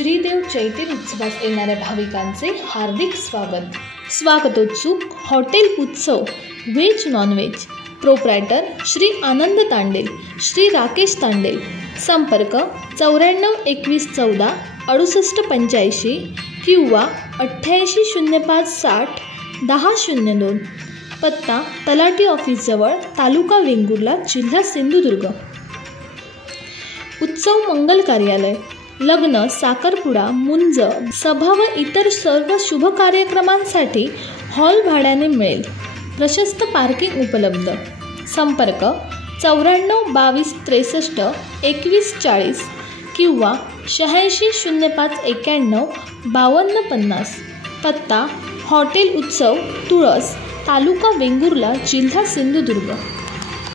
श्रीदेव चैत्र उत्सवास येणाऱ्या भाविकांचे हार्दिक स्वागत. स्वागतोत्सुक हॉटेल उत्सव veg non veg. Proprietor Shri Anand Tandel, Shri Rakesh Tandel. संपर्क 94 21 14 68 85 किंवा 88 05 60 10 02. पत्ता तलाठी ऑफिसजवळ, तालुका वेंगुर्ला, जिल्हा सिंधुदुर्ग. उत्सव मंगल कार्यालय. लग्न, साखरपुडा, मुंज, सभा व इतर सर्व शुभ कार्यक्रमांसाठी हॉल भाड्याने मिळेल. प्रशस्त पार्किंग उपलब्ध. संपर्क 94 22 63 21 40 किंवा 86 05 91 52 50. पत्ता हॉटेल उत्सव, तुळस, तालुका वेंगुर्ला, जिल्हा सिंधुदुर्ग.